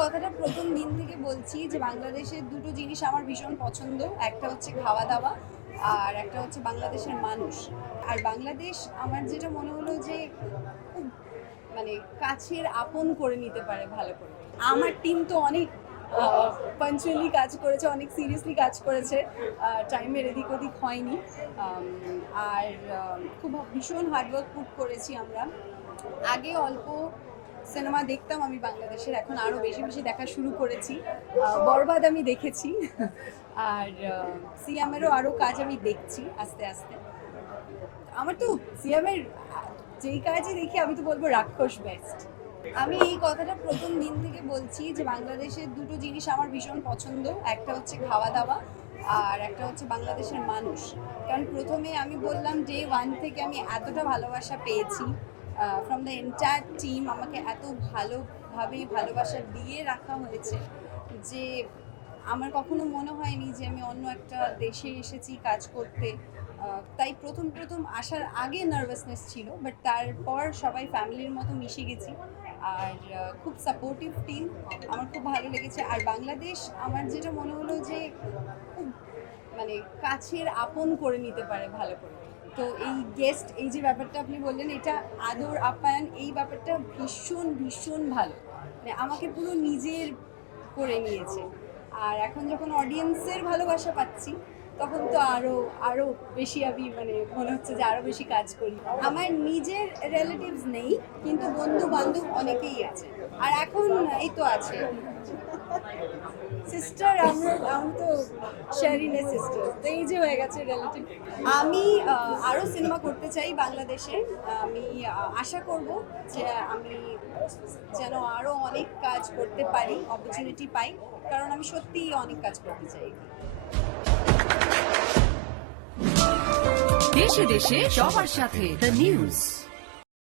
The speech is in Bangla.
কথাটা প্রথম দিন থেকে বলছি যে বাংলাদেশের দুটো জিনিস আমার ভীষণ পছন্দ, একটা হচ্ছে খাওয়া দাওয়া আর একটা হচ্ছে বাংলাদেশের মানুষ। আর বাংলাদেশ আমার যেটা মনে হলো যে খুব মানে কাছের আপন করে নিতে পারে ভালো করে। আমার টিম তো অনেক পাঞ্চুয়ালি কাজ করেছে, অনেক সিরিয়াসলি কাজ করেছে, টাইমের এদিক ওদিক হয়নি। আর খুব ভীষণ হার্ডওয়ার্ক পুট করেছি আমরা। আগে অল্প সিনেমা দেখতাম আমি বাংলাদেশের, এখন আরও বেশি বেশি দেখা শুরু করেছি। বরবাদ আমি দেখেছি আর সিয়ামেরও আরও কাজ আমি দেখছি আস্তে আস্তে। আমার তো সিয়ামের যেই কাজই দেখি আমি তো বলবো রাক্ষস বেস্ট। আমি এই কথাটা প্রথম দিন থেকে বলছি যে বাংলাদেশের দুটো জিনিস আমার ভীষণ পছন্দ, একটা হচ্ছে খাওয়া দাওয়া আর একটা হচ্ছে বাংলাদেশের মানুষ। কারণ প্রথমে আমি বললাম ডে ওয়ান থেকে আমি এতটা ভালোবাসা পেয়েছি ফ্রম দ্য এন্টায়ার টিম, আমাকে এত ভালোভাবে ভালোবাসা দিয়ে রাখা হয়েছে যে আমার কখনো মনে হয়নি যে আমি অন্য একটা দেশে এসেছি কাজ করতে। তাই প্রথম আসার আগে নার্ভাসনেস ছিল, বাট তারপর সবাই ফ্যামিলির মতো মিশে গেছি। আর খুব সাপোর্টিভ টিম, আমার খুব ভালো লেগেছে। আর বাংলাদেশ আমার যেটা মনে হলো যে খুব মানে কাছের আপন করে নিতে পারে ভালো করে। তো এই গেস্ট, এই যে ব্যাপারটা আপনি বললেন, এটা আদর আপ্যায়ন, এই ব্যাপারটা ভীষণ ভীষণ ভালো, মানে আমাকে পুরো নিজের করে নিয়েছে। আর এখন যখন অডিয়েন্সের ভালোবাসা পাচ্ছি তখন তো আরো বেশি আমি মানে মনে হচ্ছে যে আরো বেশি কাজ করি। আমার নিজের রিলেটিভস নেই, কিন্তু বন্ধু বান্ধব অনেকেই আছে। আর এখন এই তো আছে সিস্টার, আমি তো শারিনের সিস্টার, তো এই যে হয়ে গেছে রিলেটিভ। আমি আরও সিনেমা করতে চাই বাংলাদেশে। আমি আশা করব যে আমি যেন আরও অনেক কাজ করতে পারি, অপরচুনিটি পাই, কারণ আমি সত্যিই অনেক কাজ করতে চাই। দেশে দেশে সবার সাথে দ্য নিউজ।